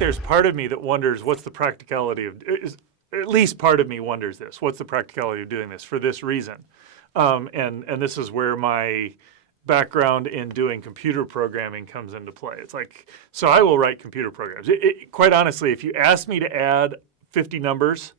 there's part of me that wonders what's the practicality of, at least part of me wonders this, what's the practicality of doing this for this reason? And this is where my background in doing computer programming comes into play. It's like, so I will write computer programs. Quite honestly, if you ask me to add 50 numbers,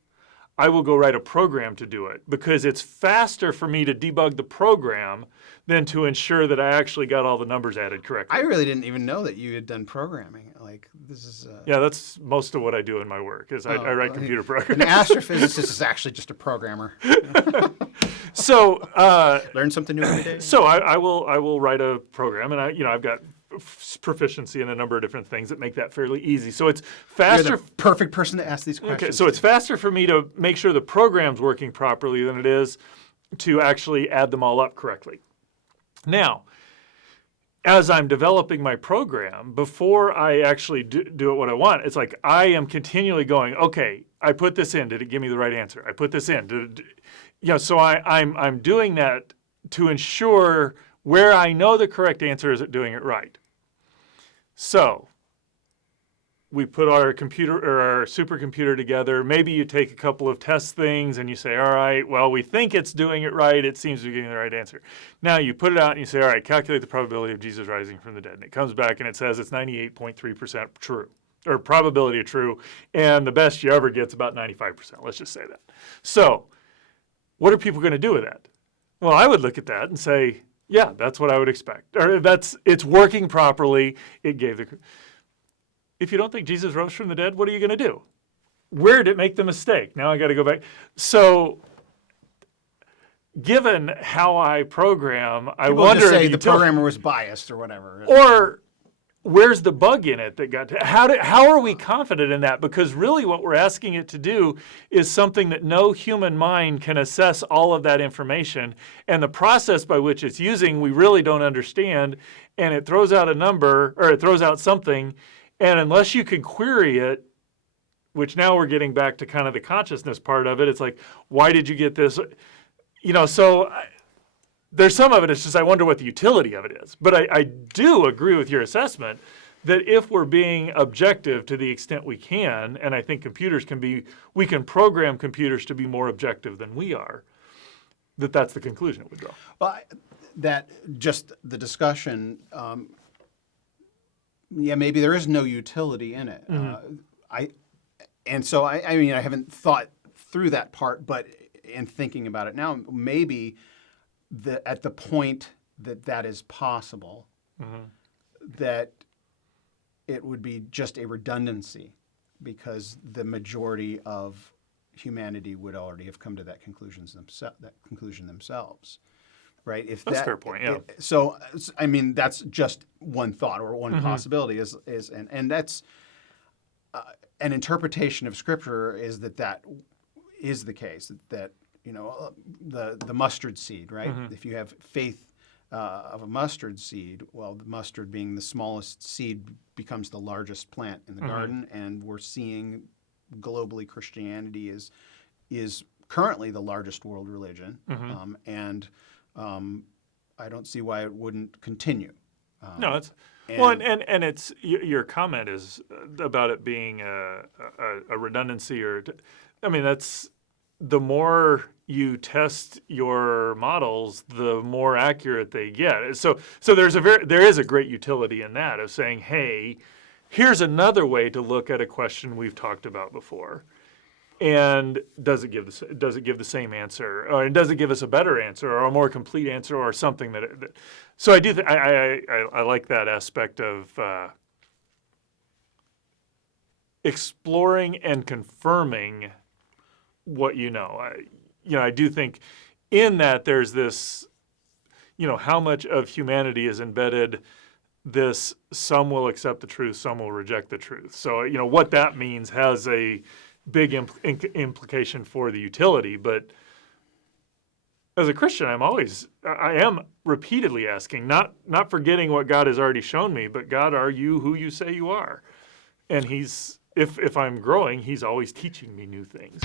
I will go write a program to do it because it's faster for me to debug the program than to ensure that I actually got all the numbers added correctly. I really didn't even know that you had done programming. Like, this is... Yeah, that's most of what I do in my work is I write computer programs. An astrophysicist is actually just a programmer. So learn something new every day. So I will write a program, and I've got proficiency in a number of different things that make that fairly easy. So it's faster. You're the perfect person to ask these questions. Okay, so it's faster for me to make sure the program's working properly than it is to actually add them all up correctly. Now, as I'm developing my program, before I actually do it what I want, it's like I am continually going, okay, I put this in. Did it give me the right answer? I put this in. So I'm doing that to ensure where I know the correct answer is it doing it right. So we put our computer or our supercomputer together. Maybe you take a couple of test things and you say, all right, well, we think it's doing it right. It seems to be getting the right answer. Now you put it out and you say, all right, calculate the probability of Jesus rising from the dead. And it comes back and it says it's 98.3% true, or probability of true. And the best you ever get's about 95%. Let's just say that. So what are people going to do with that? Well, I would look at that and say, yeah, that's what I would expect. Or it's working properly. It gave the... If you don't think Jesus rose from the dead, what are you going to do? Where did it make the mistake? Now I got to go back. So, given how I program, I wonder just say the programmer was biased or whatever. Or where's the bug in it that got to, how are we confident in that? Because really what we're asking it to do is something that no human mind can assess all of that information. And the process by which it's using, we really don't understand. And it throws out a number, or it throws out something. And unless you can query it, which now we're getting back to kind of the consciousness part of it, it's like, why did you get this? There's some of it, it's just I wonder what the utility of it is. But I do agree with your assessment that if we're being objective to the extent we can, and I think we can program computers to be more objective than we are, that's the conclusion it would draw. Well, that just the discussion... maybe there is no utility in it. Mm-hmm. I haven't thought through that part, but in thinking about it now, maybe at the point that is possible, mm-hmm. that it would be just a redundancy because the majority of humanity would already have come to that conclusion themselves. Right? That's a fair point, yeah. So, I mean, that's just one thought or one mm-hmm. possibility and that's an interpretation of Scripture is that is the case, that the mustard seed, right? Mm-hmm. If you have faith of a mustard seed, well, the mustard being the smallest seed becomes the largest plant in the mm-hmm. garden, and we're seeing globally Christianity is currently the largest world religion, mm-hmm. I don't see why it wouldn't continue. No, and it's your comment is about it being a redundancy, that's the more you test your models, the more accurate they get. So there is a great utility in that of saying, hey, here's another way to look at a question we've talked about before. And does it give the same answer, or does it give us a better answer, or a more complete answer, or something that? So I do. I like that aspect of exploring and confirming what you know. I do think in that there's this, how much of humanity is embedded. This some will accept the truth, some will reject the truth. So what that means has a big implication for the utility, but as a Christian, I am repeatedly asking, not forgetting what God has already shown me, but God, are you who you say you are? And if I'm growing, He's always teaching me new things.